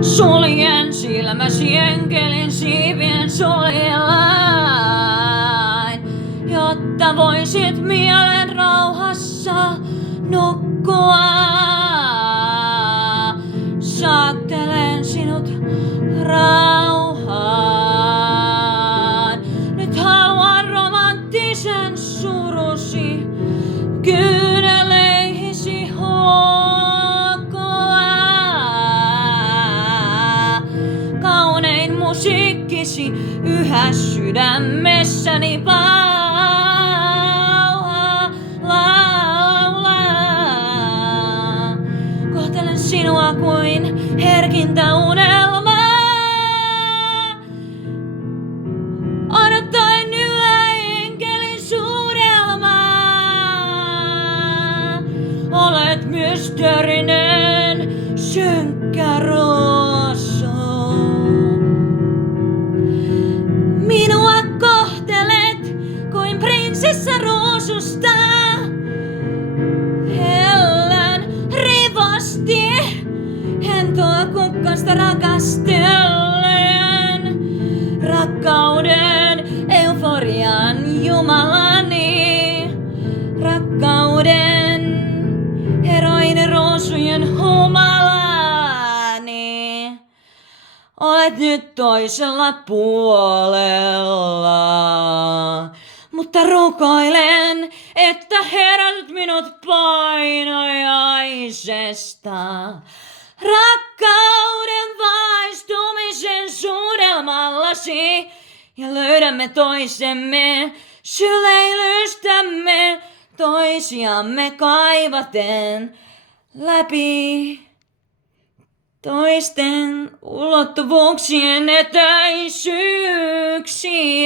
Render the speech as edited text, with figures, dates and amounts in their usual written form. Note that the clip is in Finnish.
Suljen silmäsi enkelin siivien suljellain, jotta voisit mielen rauhassa nukkua. Saattelen sinut rauhaan. Nyt haluan romanttisen surusi kyyneleihisi huokoa. Kaunein musiikkisi yhä sydämessäni pauhaa laulaa. Kohtelen sinua kuin herkintä unelmaa. Odottaen yhä enkelin suudelmaa. Olet mysteerinen synkkä rooso. Minua kohtelet kuin prinsessa ruususta. Hellän rivasti, hentoa kukkasta rakastellen. Rakkauden euforian jumalani. Rakkauden heroinen ruusujen humalani. Olet nyt toisella puolella, mutta rukoilen, että herätät minut painajaisesta. Rakkauden vaistumisen suudelmallasi ja löydämme toisemme syleilystämme toisiamme kaivaten läpi toisten ulottuvuuksien etäisyyksiä.